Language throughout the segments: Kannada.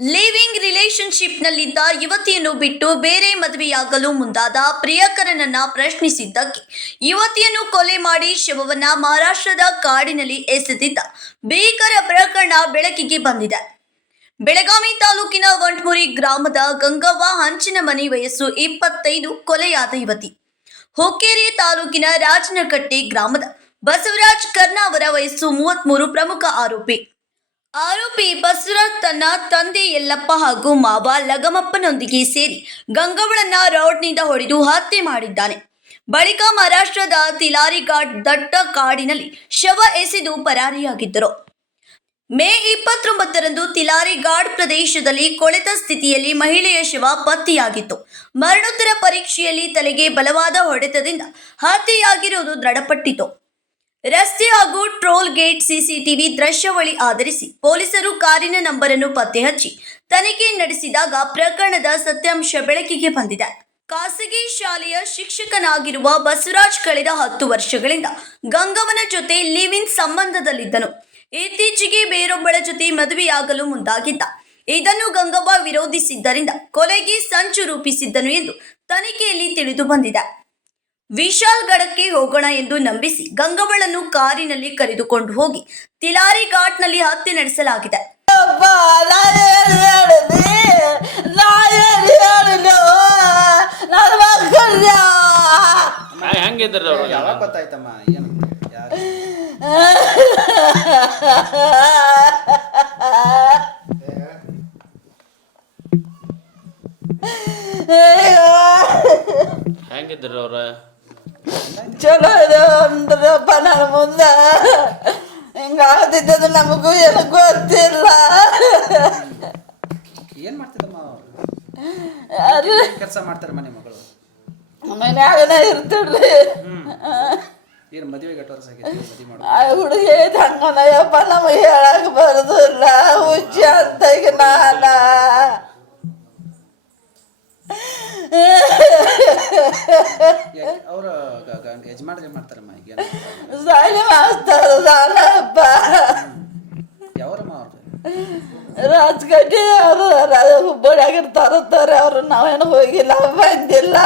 ಲಿವಿಂಗ್ ರಿಲೇಶನ್ಶಿಪ್ನಲ್ಲಿದ್ದ ಯುವತಿಯನ್ನು ಬಿಟ್ಟು ಬೇರೆ ಮದುವೆಯಾಗಲು ಮುಂದಾದ ಪ್ರಿಯಕರನನ್ನ ಪ್ರಶ್ನಿಸಿದ್ದಕ್ಕೆ ಯುವತಿಯನ್ನು ಕೊಲೆ ಮಾಡಿ ಶವವನ್ನ ಮಹಾರಾಷ್ಟ್ರದ ಕಾಡಿನಲ್ಲಿ ಎಸೆದಿದ್ದ ಭೀಕರ ಪ್ರಕರಣ ಬೆಳಕಿಗೆ ಬಂದಿದೆ. ಬೆಳಗಾವಿ ತಾಲೂಕಿನ ವಂಟ್ಮುರಿ ಗ್ರಾಮದ ಗಂಗವ್ವ ಹಂಚಿನಮನಿ ವಯಸ್ಸು 25 ಕೊಲೆಯಾದ ಯುವತಿ. ಹುಕ್ಕೇರಿ ತಾಲೂಕಿನ ರಾಜನಕಟ್ಟೆ ಗ್ರಾಮದ ಬಸವರಾಜ್ ಕರ್ನಾವರ ವಯಸ್ಸು 33 ಪ್ರಮುಖ ಆರೋಪಿ ಬಸವರಾಜ್ ತನ್ನ ತಂದೆ ಯಲ್ಲಪ್ಪ ಹಾಗೂ ಮಾವ ಲಗಮಪ್ಪನೊಂದಿಗೆ ಸೇರಿ ಗಂಗವ್ವಳನ್ನ ರಾಡ್ನಿಂದ ಹೊಡೆದು ಹತ್ಯೆ ಮಾಡಿದ್ದಾನೆ. ಬಳಿಕ ಮಹಾರಾಷ್ಟ್ರದ ತಿಲಾರಿ ಘಾಟ್ ದಟ್ಟ ಕಾಡಿನಲ್ಲಿ ಶವ ಎಸೆದು ಪರಾರಿಯಾಗಿದ್ದರು. ಮೇ 29ರಂದು ತಿಲಾರಿ ಘಾಟ್ ಪ್ರದೇಶದಲ್ಲಿ ಕೊಳೆತ ಸ್ಥಿತಿಯಲ್ಲಿ ಮಹಿಳೆಯ ಶವ ಪತ್ತೆಯಾಗಿತ್ತು. ಮರಣೋತ್ತರ ಪರೀಕ್ಷೆಯಲ್ಲಿ ತಲೆಗೆ ಬಲವಾದ ಹೊಡೆತದಿಂದ ಹತ್ಯೆಯಾಗಿರುವುದು ದೃಢಪಟ್ಟಿತು. ರಸ್ತೆ ಹಾಗೂ ಟೋಲ್ ಗೇಟ್ ಸಿಸಿಟಿವಿ ದೃಶ್ಯಾವಳಿ ಆಧರಿಸಿ ಪೊಲೀಸರು ಕಾರಿನ ನಂಬರ್ ಅನ್ನು ಪತ್ತೆ ಹಚ್ಚಿ ತನಿಖೆ ನಡೆಸಿದಾಗ ಪ್ರಕರಣದ ಸತ್ಯಾಂಶ ಬೆಳಕಿಗೆ ಬಂದಿದೆ. ಖಾಸಗಿ ಶಾಲೆಯ ಶಿಕ್ಷಕನಾಗಿರುವ ಬಸವರಾಜ್ ಕಳೆದ 10 ವರ್ಷಗಳಿಂದ ಗಂಗವ್ವನ ಜೊತೆ ಲಿವ್ ಇನ್ ಸಂಬಂಧದಲ್ಲಿದ್ದನು. ಇತ್ತೀಚೆಗೆ ಬೇರೊಬ್ಬಳ ಜೊತೆ ಮದುವೆಯಾಗಲು ಮುಂದಾಗಿದ್ದ. ಇದನ್ನು ಗಂಗವ್ವ ವಿರೋಧಿಸಿದ್ದರಿಂದ ಕೊಲೆಗೆ ಸಂಚು ರೂಪಿಸಿದ್ದನು ಎಂದು ತನಿಖೆಯಲ್ಲಿ ತಿಳಿದು ಬಂದಿದೆ. ವಿಶಾಲ್ಗಢಕ್ಕೆ ಹೋಗೋಣ ಎಂದು ನಂಬಿಸಿ ಗಂಗವ್ವಳನ್ನು ಕಾರಿನಲ್ಲಿ ಕರೆದುಕೊಂಡು ಹೋಗಿ ತಿಲಾರಿ ಘಾಟ್ನಲ್ಲಿ ಹತ್ಯೆ ನಡೆಸಲಾಗಿದೆ. ಹೆಂಗಿದ್ರು ಅವ್ರ ಚಲೋ ಇದೆ ಅಂದ್ರಪ್ಪ. ನನ್ನ ಮುಂದೆ ಹಿಂಗಾಗ್ತಿದ್ದದು ನಮಗೂ ಏನು ಗೊತ್ತಿಲ್ಲ. ಏನ್ ಮಾಡ್ತಿದ್ದಮ್ಮ ಯಾರು ಕೆಲಸ ಮಾಡ್ತಾರೆ ಮನೆ ಮಗಳು? ಮನ್ಯಾಗನ ಇರ್ತಿಡ್ರಿ. ಏನು ಮದುವೆ ಗಟ್ಟೋರ್ಸ್ ಆಗೈತಿ ಮದುವೆ ಮಾಡು. ಆ ಹುಡುಗಿ ಹಂಗನಯ್ಯಪ್ಪ ನಮಗೆ ಹೇಳಕ್ ಬರೋದಿಲ್ಲ. ಹುಚ್ಚಿ ಅಂತ ಈಗ ನಾನ ಅವ್ರ ಯಜಮಾನ್ರು ಏನ್ ಮಾಡ್ತಾರಮ್ಮ ಈಗ? ಸಾಲಿ ಮಾಸ್ತರ ಸಾಲಪ್ಪ. ಯಾವರಮ್ಮ ಅವ್ರು? ರಾಜಕಟ್ಟಿ ಅವರು ಹುಬ್ಬಳ್ಳಿಯಾಗಿರ್ತಾರ. ಅವ್ರು ನಾವೇನು ಹೋಗಿಲ್ಲ, ಬಂದಿಲ್ಲ.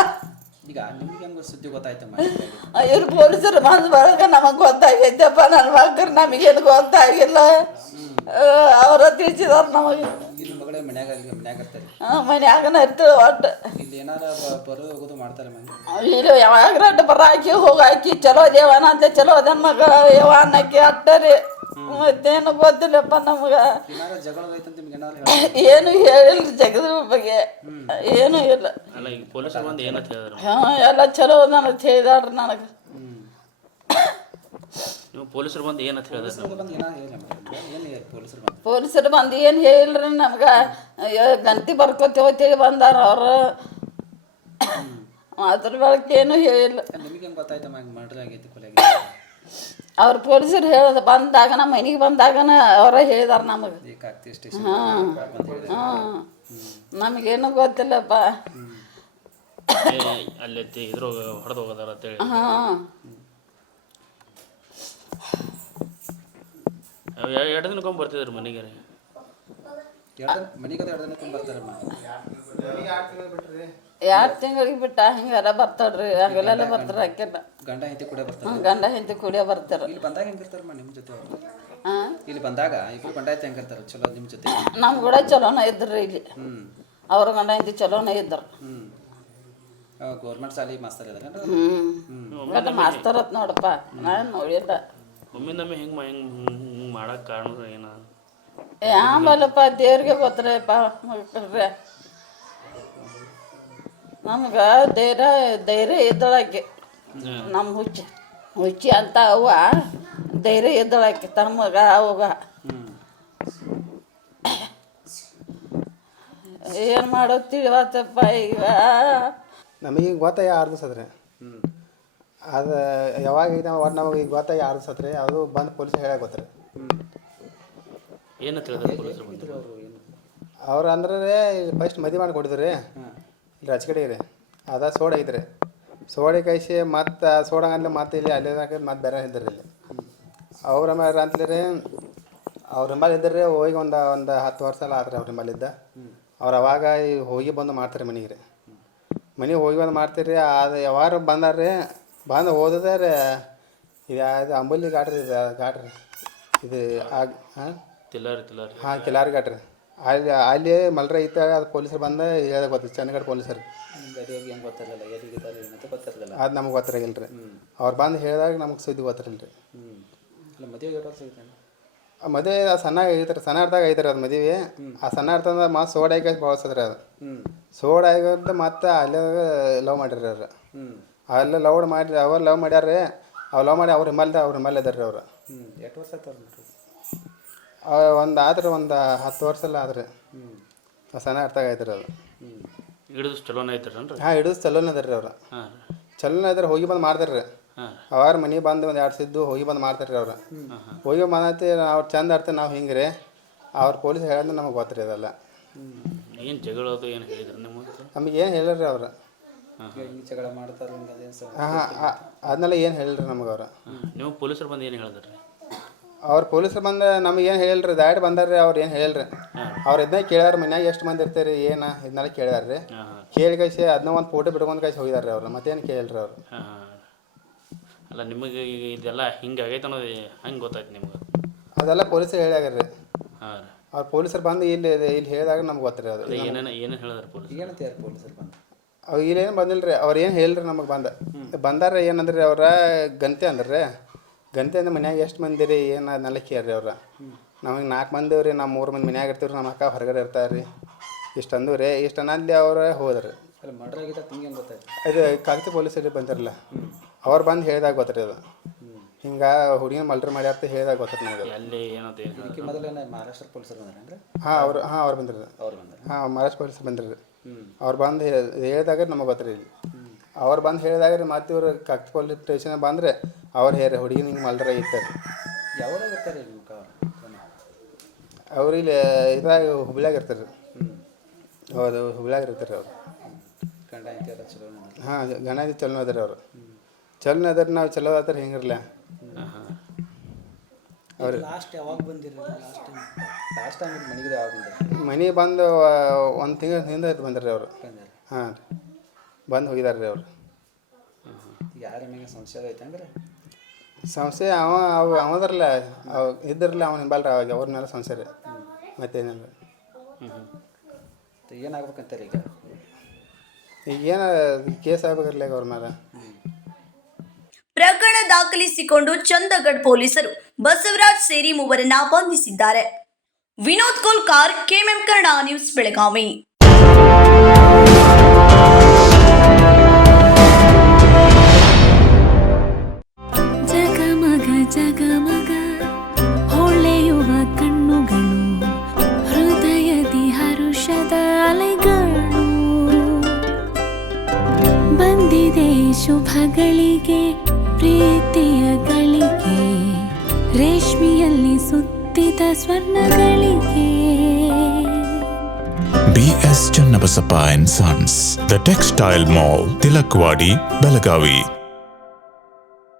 ಈಗ ನಿಮ್ಗೆ ಹೆಂಗ ಸುದ್ದಿ ಗೊತ್ತಾಯ್ತಮ್ಮ? ಇವ್ರು ಪೊಲೀಸರು ಬಂದ ಬಳಿಕ ನಮಗ್ ಗೊತ್ತಾಗೈತಪ್ಪ. ನನ್ನ ಮಕ್ಕಳು ನಮಗೇನು ಗೊತ್ತಾಗಿಲ್ಲ. ಅವರ ತಿಳಿಸಿದಾರ ನಮಗೆ. ಇಲ್ಲಿ ಮಗಳೇ ಮನ್ಯಾಗ ಇರ್ತಾರೆ? ಮನ್ಯಾಗನ ಇರ್ತಾಳೆ. ಒಟ್ಟು ಇಲ್ಲಿ ಏನಾರ ಬರೋದು ಹೋಗೋದು ಮಾಡ್ತಾರೆ ಮನೆ? ಇಲ್ಲಿ ಯಾವಾಗ ರಡ್ಡ ಬರಾಕಿ ಹೋಗಾಕಿ ಚಲೋ ದೇವನ ಅಂತ ಚಲೋ ಅದನ್ ಮಗಳ ಯವಾನಕ್ಕೆ ಅಟ್ಟರಿ. ಮತ್ತೇನು ಗೊತ್ತಿಲ್ಲಪ್ಪ ನಮ್ಗ. ಏನಾರ ಜಗಳ ಐತಂತ ನಿಮ್ಗೆ ಏನಾರ ಏನು ಹೇಳಿಲ್ಲ ಜಗದ ಬಗ್ಗೆ. ಏನು ಇಲ್ಲ. ಅಲ್ಲ ಈಗ ಪೊಲೀಸರು ಬಂದು ಏನಂತ ಹೇಳಿದ್ರು? ಎಲ್ಲ ಚಲೋ ನನಗೆ ಹೇಳಿದಾಡ್ರಿ ನನಗೆ. ನೀವು ಪೊಲೀಸರು ಬಂದು ಏನಂತ ಹೇಳಿದ್ರು? ಪೊಲೀಸರು ಬಂದು ಏನು ಹೇಳಿಲ್ರಿ ನಮ್ಗೆ. ಗಂತಿ ಬರ್ಕೋತಿ ಹೋಗ್ತೇಳಿ ಬಂದಾರ ಅವ್ರು. ಅದ್ರ ಬಳಕ ಏನು ಹೇಳಿಲ್ಲ. ನಿಮಗೆ ಹೆಂಗೆ ಗೊತ್ತಾಯ್ತಮ್ಮ ಹಿಂಗೆ ಮರ್ಡರ್ ಆಗೈತಿ, ಕೊಲೆ? ಅವ್ರು ಪೊಲೀಸರು ಹೇಳೋದು ಬಂದಾಗ ನಮ್ಮ ಮನೆಗೆ ಬಂದಾಗನ ಅವರ ಹೇಳಿದಾರ ನಮಗೆ. ನಮಗೇನು ಗೊತ್ತಿಲ್ಲಪ್ಪ. ಅಲ್ಲಿ ಇದ್ರ ಹೊಡೆದು ಹೋಗೋದಾರ ಅಂತೇಳಿ. ಎರಡು ದಿನಕ್ಕೊಮ್ಮೆ ಬರ್ತಿದ್ರು ಮನೆಗೆ? ಮನೆಗೆ 2 ದಿನಕ್ಕೊಮ್ಮೆ ಬರ್ತಾರಮ್ಮ. 2 ತಿಂಗಳಿಗೆ ಬಿಟ್ಟ ಹಿಂಗಾರ ಬರ್ತಾಡ್ರಿ. ಹಗಲೆಲ್ಲ ಬರ್ತಾರ. ಹಾಕ್ಯಲ್ಲ ಗಂಡ ಹೆಂಡತಿ ಕೂಡ ಬರ್ತಾರೆ? ಗಂಡ ಹೆಂಡತಿ ಕೂಡಿಯ ಬರ್ತಾರ. ಇಲ್ಲಿ ಬಂದಾಗ ಹೆಂಗಿರ್ತಾರಮ್ಮ ನಿಮ್ಮ ಜೊತೆ? ಇಲ್ಲಿ ಬಂದಾಗ ಇಬ್ರು ಗಂಡ ಹೆಂಡತಿ ಹೆಂಗಿರ್ತಾರ? ಚಲೋ ನಿಮ್ಮ ಜೊತೆ? ನಮ್ ಕೂಡ ಚಲೋನ ಇದ್ರಿ ಇಲ್ಲಿ. ಅವ್ರ ಗಂಡ ಹೆಂಡತಿ ಚಲೋನ ಇದ್ರು. ಗೌರ್ಮೆಂಟ್ ಶಾಲೆ ಮಾಸ್ತರ್ ಇದಾರೆ? ಗಂಡ ಮಾಸ್ತರತ್ ನೋಡಪ್ಪ. ನಾನು ನೋಡಿಲ್ಲ. ಒಮ್ಮಿಂದೊಮ್ಮೆ ಹಿಂಗೆ ಮಾಡಕ್ಕೆ ಕಾರಣ ಏನ? ಆಮೇಲಪ್ಪ ದೇವ್ರಿಗೆ ಗೊತ್ತರಪ್ಪ. ಮಕ್ಕಳ್ರೆ ನಮ್ಗೆ ಧೈರ್ಯ ಇದ್ದಳಾಕೆ. ನಮ್ಮ ಹುಚ್ಚಿ ಅಂತ ಅವ್ವ ಧೈರ್ಯ ಇದ್ದಳಾಕೆ ತಮ್ಮಗ ಅವಾಗ. ಏನು ಮಾಡೋದು ತಿಳಿವತ್ತಪ್ಪ ಈಗ. ನಮಗೆ ಗೊತ್ತಾಯ 6 ದಿವಸ ಆದ್ರೆ ಅದು ಯಾವಾಗ ಒಟ್ಟು ನಮಗೆ ಈಗ ಗೊತ್ತಾಗಿ 6 ದಿವಸ ಆತ್ರಿ. ಅದು ಬಂದು ಪೊಲೀಸ್ ಹೇಳಕ್ಕೆ ಗೊತ್ತಾರೆ. ಏನು ತಿಳಿದ್ರು ಪೊಲೀಸರು ಬಂದರು? ಅವ್ರು ಅಂದ್ರೆ ಫಸ್ಟ್ ಮದುವೆ ಮಾಡಿ ಕೊಟ್ಟಿದ್ರಿ ಇಲ್ಲಿ ರಚಕಡೆಗೆ ರೀ. ಅದ ಸೋಡ ಐತ್ರಿ. ಸೋಡೆ ಕೈಸಿ ಮತ್ತು ಸೋಡಂಗಲ್ಲಿ ಮತ್ತೆ ಇಲ್ಲಿ ಅಲ್ಲಿ ಮತ್ತೆ ಬೇರೆ ಇದ್ರಿ ಇಲ್ಲಿ. ಅವ್ರ ಮೇಲೆ ಅಂತಲೇ ಅವ್ರ ಹಿಂಬಾಲ ಇದ್ದರೆ ಹೋಗಿ ಒಂದು 10 ವರ್ಷ ಎಲ್ಲ ಆತ್ರಿ ಅವ್ರ ಹಿಂಬಾಲಿದ್ದ ಅವ್ರು ಅವಾಗ ಹೋಗಿ ಬಂದು ಮಾಡ್ತಾರೆ ಮನೆಗೆ ರೀ ಮನೆಗೆ ಹೋಗಿ ಬಂದು ಮಾಡ್ತೀರಿ ಅದು ಯಾವಾರು ಬಂದಾರ್ರಿ ಬಂದು ಹೋದ್ರೆ ಇದು ಅಂಬಲಿ ಘಾಟ್ರಿ ಇದು ಘಾಟ್ರಿ ಇದು ಹಾಂ ತಿಲ್ಲಾರಿ ಹಾಂ ಕಿಲಾರಿ ಘಾಟ್ರಿ ಅಲ್ಲಿ ಮಲ್ರ ಐತೆ ಅದು ಪೊಲೀಸರು ಬಂದು ಹೇಳ್ದೆ ಗೊತ್ತು ಚಂದಗಢ ಪೊಲೀಸರು ಹೆಂಗೆ ಗೊತ್ತಿರಲಿಲ್ಲ ಎಲ್ಲಿಗಿದ್ದಾರೆ ಏನಂತ ಗೊತ್ತಿರಲಿಲ್ಲ. ಅದು ನಮ್ಗೆ ಗೊತ್ತಿರಂಗಿಲ್ಲ ರೀ ಅವ್ರು ಬಂದು ಹೇಳಿದಾಗ ನಮ್ಗೆ ಸುದ್ದಿ ಗೊತ್ತಿರಲಿಲ್ಲ ರೀ. ಅಲ್ಲ ಮದುವೆಗೆ ಎಷ್ಟು ವರ್ಷ ಐತೆ? ಮದುವೆ ಸಣ್ಣ ಐತ್ರಿ ಸಣ್ಣ ಅರ್ದಾಗ ಐತ್ರಿ ಅದು ಮದುವೆ ಆ ಸಣ್ಣ ಅರ್ಥದ ಮತ್ತೆ ಸೋಡ ಹಾಕಿ ಬಳಸದ್ರಿ ಅದು ಸೋಡ ಆಗಿದ್ದು ಮತ್ತೆ ಅಲ್ಲೇ ಲವ್ ಮಾಡಿರಿ ಅವ್ರು ಅಲ್ಲೇ ಲವ್ ಮಾಡ್ಯಾರ ಅವ್ರು ಲವ್ ಮಾಡಿ ಅವ್ರ ಹಿಮಾಲಯ ಇದಾರೆ ರೀ ಅವ್ರು. ಎಷ್ಟು ವರ್ಷ ಆಯ್ತು ಒಂದು ಆದ್ರೆ ಒಂದು 10 ವರ್ಷ ಎಲ್ಲ ಆದ್ರಿ ಸಣ್ಣ ಅರ್ಥಾಗ ಐತ್ರಿ ಅದು. ಹಿಡಿದು ಚಲೋನೇ ಐತ್ರಿ ಹಾಂ ಹಿಡಿದು ಚಲೋನೇ ಅದಾರ ರೀ ಅವ್ರು ಚಲೋನೇ ಇದಾರೆ ಹೋಗಿ ಬಂದು ಮಾಡ್ತಾರೆ ರೀ ಅವಾರ ಮನೆಗೆ ಬಂದು ಒಂದು 2 ಸಿದ್ದು ಹೋಗಿ ಬಂದು ಮಾಡ್ತಾರೆ ರೀ ಅವ್ರು ಹೋಗಿ ಬಂದೈತಿ ಅವ್ರು ಚಂದ ಅರ್ಥ ನಾವು ಹಿಂಗೆ ರೀ ಅವ್ರು ಪೊಲೀಸ್ ಹೇಳಿದ್ರೆ ನಮಗೆ ಗೊತ್ತು ರೀ ಅದೆಲ್ಲ. ಏನು ಜಗಳದು ಏನು ಹೇಳಿದ್ರು ನಮಗೆ ಏನು ಹೇಳಿರಿ ಅವ್ರು ಹಿಂಗೆ ಜಗಳ ಮಾಡ್ತಾರೆ ಹಾಂ ಅದನ್ನೆಲ್ಲ ಏನು ಹೇಳಿರಿ ನಮಗೆ ಅವ್ರು. ನೀವು ಪೊಲೀಸರು ಬಂದು ಏನು ಹೇಳಿದ್ರಿ? ಅವ್ರು ಪೊಲೀಸರು ಬಂದು ನಮಗೆ ಏನು ಹೇಳಿರಿ ದಾಡಿ ಬಂದಾರ್ರಿ ಅವ್ರು ಏನು ಹೇಳಿರಿ ಅವ್ರು ಇದನ್ನ ಕೇಳ್ಯಾರ ಮನ್ಯಾಗ ಎಷ್ಟು ಮಂದಿ ಇರ್ತೀರಿ ಏನು ಇದನ್ನೆಲ್ಲ ಕೇಳ್ಯಾರ ರೀ ಕೇಳಿ ಕಳಿಸಿ ಅದನ್ನ ಒಂದು ಫೋಟೋ ಬಿಡ್ಕೊಂಡು ಕಳಿಸಿ ಹೋಗಿದಾರೆ ಅವ್ರು ಮತ್ತೇನು ಕೇಳಿರಿ ಅವ್ರು. ಅಲ್ಲ ನಿಮಗೆ ಈಗ ಇದೆಲ್ಲ ಹಿಂಗೆ ಆಗೈತೆ ಅನ್ನೋದು ಹಂಗೆ ಗೊತ್ತಾಯ್ತು ನಿಮ್ಗೆ? ಅದೆಲ್ಲ ಪೊಲೀಸರು ಹೇಳ್ಯಾರ ರೀ ಹಾಂ ರೀ ಅವ್ರು ಪೊಲೀಸರು ಬಂದು ಇಲ್ಲಿ ಹೇಳಿದಾಗ ನಮ್ಗೆ ಗೊತ್ತಿರಿ ಅದು. ಏನೇನು ಹೇಳಿದಾರೆ ಪೊಲೀಸ್? ಏನಂತ ಪೊಲೀಸರು ಬಂದು ಅವು ಇಲ್ಲೇನು ಬಂದಿಲ್ಲ ರೀ ಅವ್ರು ಏನು ಹೇಳಿರಿ ನಮಗೆ ಬಂದಾರ ಏನಂದ್ರಿ ಅವ್ರ ಗಂತೆ ಅಂದ್ರೆ ಗಂತೆ ಅಂದ್ರೆ ಮನ್ಯಾಗ ಎಷ್ಟು ಮಂದಿ ರೀ ಏನು ಅದನ್ನೆಲ್ಲ ಕೇಳ್ರಿ ಅವ್ರ ನಮಗೆ 4 ಮಂದಿ ರೀ ನಾವು 3 ಮಂದಿ ಮನ್ಯಾಗ ಇರ್ತೀವಿ ನಮ್ಮ ಅಕ್ಕ ಹೊರಗಡೆ ಇರ್ತಾರೆ ರೀ ಇಷ್ಟು ಅಂದು ರೀ ಇಷ್ಟು ಅನ್ನಲ್ಲಿ ಅವ್ರು ಹೋದ್ರಿ. ಅಲ್ಲ ಮರ್ಡರ್ ಆಗಿದ್ದ ಹಿಂಗೆ ಗೊತ್ತಾಯ್ತು? ಇದು ಕಾಗತಿ ಪೊಲೀಸರಿಗೆ ಬಂದಿರಲ್ಲ ಅವ್ರು ಬಂದು ಹೇಳಿದಾಗ ಗೊತ್ತಿರಿ ಅದು ಹಿಂಗೆ ಹುಡುಗಿನ ಮಲ್ಟ್ರಿ ಮಾಡ್ಯಾರ್ತ ಹೇಳಿದಾಗ ಗೊತ್ತಿರಿ ನಮಗೆ. ಅಲ್ಲಿ ಏನಂತ ಇದಕ್ಕೆ ಮೊದಲೇನೆ ಮಹಾರಾಷ್ಟ್ರ ಪೊಲೀಸರು ಬಂದ್ರೇನ್ರಿ? ಅವ್ರು ಬಂದಿರಿ ಅವ್ರು ಬಂದ್ರೆ ಮಹಾರಾಷ್ಟ್ರ ಪೊಲೀಸರು ಬಂದಿರಿ ಅವ್ರು ಬಂದು ಹೇಳಿದಾಗ ನಮಗೆ ಗೊತ್ತಿರಿ ಇಲ್ಲಿ ಅವ್ರು ಬಂದು ಹೇಳಿದಾಗ ರೀ ಮತ್ತೆ ಇವ್ರು ಕಾಗತಿ ಪೊಲೀಸ್ ಸ್ಟೇಷನ್ ಬಂದರೆ ಅವ್ರು ಹೇಳಿ ಹುಡುಗಿನ ಹಿಂಗೆ ಮಲ್ಟ್ರಿ ಆಗಿರ್ತಾರೆ. ಯಾವಾಗ ಇರ್ತಾರೆ ಅವ್ರು ಇಲ್ಲಿ ಇದ್ರಾಗ ಹುಬ್ಳ್ಯಾಗ ಇರ್ತಾರೆ ರೀ. ಹೌದು ಹುಬ್ಳ್ಯಾಗ ಇರ್ತಾರೆ ಅವ್ರು. ಗಂಡ ಅಂತೀರ ಚಲೋ? ಹಾಂ ಗಣ ಚಲೋ ಅದಾರೆ ಅವರು ಚಲೋ ಅದಾರೆ ನಾವು ಚಲೋ ಆದ್ರೆ ಹೆಂಗಿರಲ್ಲ ಅವ್ರು. ಲಾಸ್ಟ್ ಯಾವಾಗ ಬಂದಿರಿ? ಲಾಸ್ಟ್ ಟೈಮ್ ಮನೆಗೆ ಯಾವಾಗ ಬಂದಿರಿ? ಮನೆಗೆ ಬಂದು 1 ತಿಂಗಳ ಹಿಂದೆ ಬಂದ್ರಿ ಅವರು. ಹಾಂ ರೀ ಬಂದು ಹೋಗಿದಾರೆ ರೀ ಅವರು. ಯಾರ ಮೇಲೆ ಸಂಶಯ ಐತೆ ಅಂದ್ರೆ ಸಂಶಯ ಅವದ್ರಲ್ಲ ಇದ್ರಲ್ಲ ಅವ್ನು ಹಿಂಬಲ್ರಿ ಅವಾಗ ಅವ್ರ ಮೇಲೆ ಸಂಶಯ ರೀ ಮತ್ತೇನಿಲ್ಲ. ಏನಾಗ್ಬೇಕಂತಾರೆ ಈಗ ಏನು ಕೇಸ್ ಆಗ್ಬೇಕಿರ್ಲಿ ಅವ್ರ ಮೇಲೆ. ಪ್ರಕರಣ ದಾಖಲಿಸಿಕೊಂಡು ಚಂದಗಢ ಪೊಲೀಸರು ಬಸವರಾಜ್ ಸೇರಿ 3 ಬಂಧಿಸಿದ್ದಾರೆ. Vinod Kolkar, KMM Kannada news, Belagavi. ಜಗಮಗ ಜಗಮಗ ಹೊಳೆಯುವ ಕಣ್ಣುಗಳು, ಹೃದಯದಿ ಹರುಷದ ಅಲೆಗಳು, ಬಂದಿದೆ ಶುಭಗಳಿಗೆ ಪ್ರೀತಿಯ ಗಳಿಗೆ, ರೇಷ್ಮೆಯಲ್ಲಿ ಸುತ್ತಿದ ಸ್ವರ್ಣಗಳಿಗೆ. BS Channabasappa and Sons, The Textile Mall, Tilakvadi, Belagavi.